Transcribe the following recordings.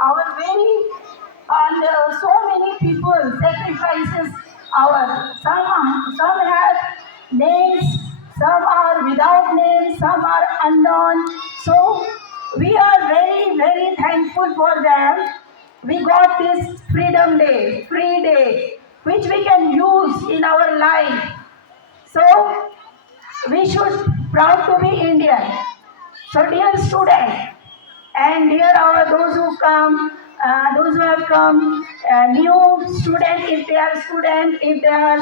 our very and so many people sacrifices our some have names, some are without names, some are unknown. So we are very thankful for them. We got this freedom day, free day, which we can use in our life. So we should proud to be Indian. So dear student, and here are those who come, those who have come, new student if they are student, if they are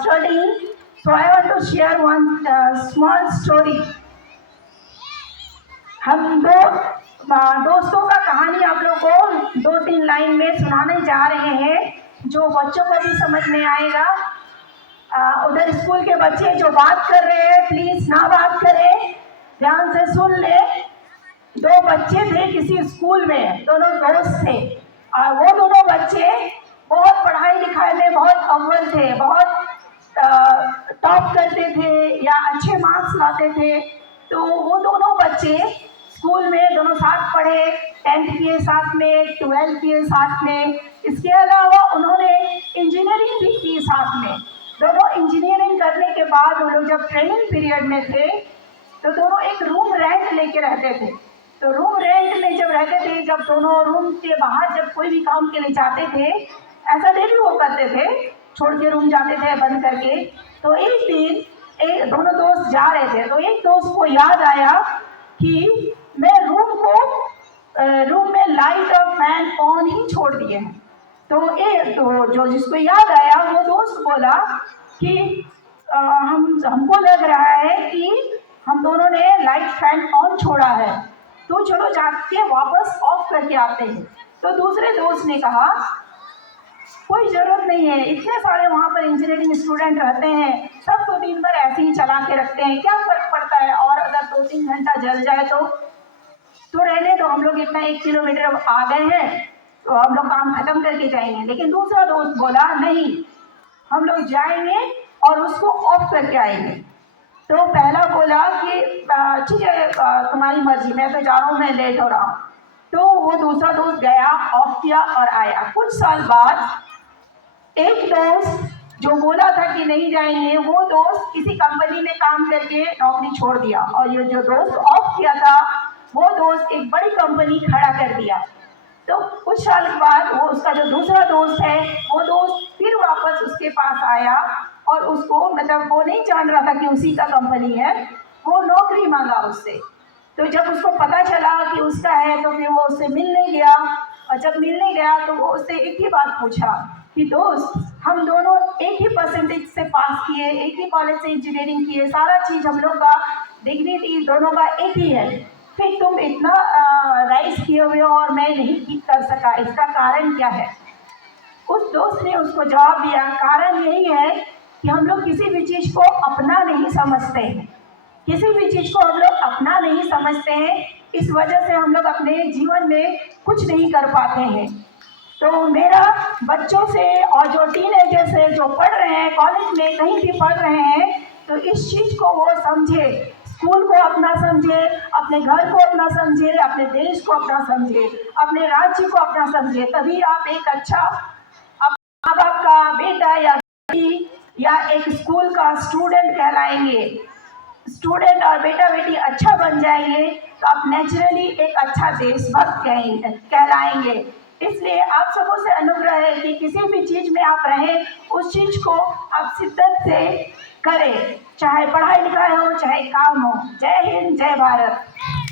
studying. So I want to share one small story. हम दोस्तों का कहानी आप लोग को 2-3 line में सुनाने जा रहे हैं जो बच्चों को भी समझ में आएगा। उधर स्कूल के बच्चे जो बात कर रहे हैं प्लीज ना बात करें, ध्यान से सुन ले। 2 बच्चे थे किसी स्कूल में, दोनों दोस्त थे और वो दोनों बच्चे बहुत पढ़ाई लिखाई में बहुत अव्वल थे, बहुत टॉप करते थे या अच्छे मार्क्स लाते थे। तो वो दोनों बच्चे स्कूल में दोनों साथ पढ़े, 10th किए साथ में, 12th किए साथ में। इसके अलावा उन्होंने इंजीनियरिंग भी की साथ में। दोनों इंजीनियरिंग करने के बाद वो लोग जब ट्रेनिंग पीरियड में थे तो दोनों एक रूम रेंट लेके रहते थे। तो रूम रेंट में जब रहते थे, जब दोनों रूम के बाहर जब कोई भी काम के लिए जाते थे, ऐसा डेली वो करते थे, छोड़ के रूम जाते थे बंद करके। तो एक दिन दोनों दोस्त जा रहे थे तो एक दोस्त को याद आया कि मैं रूम में लाइट और फैन ऑन ही छोड़ दिए हैं। तो जो जिसको याद आया वो दोस्त बोला कि हमको लग रहा है कि हम दोनों ने लाइट फैन ऑन छोड़ा है, तो चलो जाके वापस ऑफ करके आते हैं। तो दूसरे दोस्त ने कहा कोई ज़रूरत नहीं है, इतने सारे वहाँ पर इंजीनियरिंग स्टूडेंट रहते हैं, सब तो दिन भर ऐसे ही चला के रखते हैं, क्या फ़र्क पड़ता है, और अगर 2-3 घंटा जल जाए तो रहने दो, हम लोग इतना 1 किलोमीटर आ गए हैं तो हम लोग काम खत्म करके जाएंगे। लेकिन दूसरा दोस्त बोला नहीं, हम लोग जाएंगे और उसको ऑफ करके आएंगे। तो पहला बोला कि ठीक है तुम्हारी मर्जी, मैं तो जा रहा हूँ, मैं लेट हो रहा हूँ। तो वो दूसरा दोस्त गया, ऑफ किया और आया। कुछ साल बाद एक दोस्त जो बोला था कि नहीं जाएंगे, वो दोस्त किसी कंपनी में काम करके नौकरी छोड़ दिया और ये जो दोस्त ऑफ किया था वो दोस्त एक बड़ी कंपनी खड़ा कर दिया। तो कुछ साल के बाद वो उसका जो दूसरा दोस्त है वो दोस्त फिर वापस उसके पास आया और उसको मतलब वो नहीं जान रहा था कि उसी का कंपनी है, वो नौकरी मांगा उससे। तो जब उसको पता चला कि उसका है तो फिर वो उससे मिलने गया और जब मिलने गया तो वो उससे एक ही बात पूछा कि दोस्त हम दोनों एक ही परसेंटेज से पास किए, एक ही कॉलेज से इंजीनियरिंग किए, सारा चीज़ हम लोग का डिग्री दोनों का एक ही है, फिर तुम इतना राइज किए हुए हो और मैं नहीं कर सका, इसका कारण क्या है? उस दोस्त ने उसको जवाब दिया, कारण यही है कि हम लोग किसी भी चीज़ को अपना नहीं समझते हैं, किसी भी चीज़ को हम लोग अपना नहीं समझते हैं, इस वजह से हम लोग अपने जीवन में कुछ नहीं कर पाते हैं। तो मेरा बच्चों से और जो टीनेजर से जो पढ़ रहे हैं, कॉलेज में कहीं भी पढ़ रहे हैं, तो इस चीज़ को वो समझे, स्कूल को अपना समझे, अपने घर को अपना समझे, अपने देश को अपना समझे, अपने राज्य को अपना समझे, तभी आप एक अच्छा माँ बाप का बेटा या बेटी या एक स्कूल का स्टूडेंट कहलाएंगे। स्टूडेंट और बेटा बेटी अच्छा बन जाएंगे तो आप नेचुरली एक अच्छा देशभक्त कहलाएंगे। इसलिए आप सबों से अनुग्रह है कि किसी भी चीज़ में आप रहें, उस चीज़ को आप शिद्दत से करें, चाहे पढ़ाई लिखाई हो चाहे काम हो। जय हिंद, जय भारत।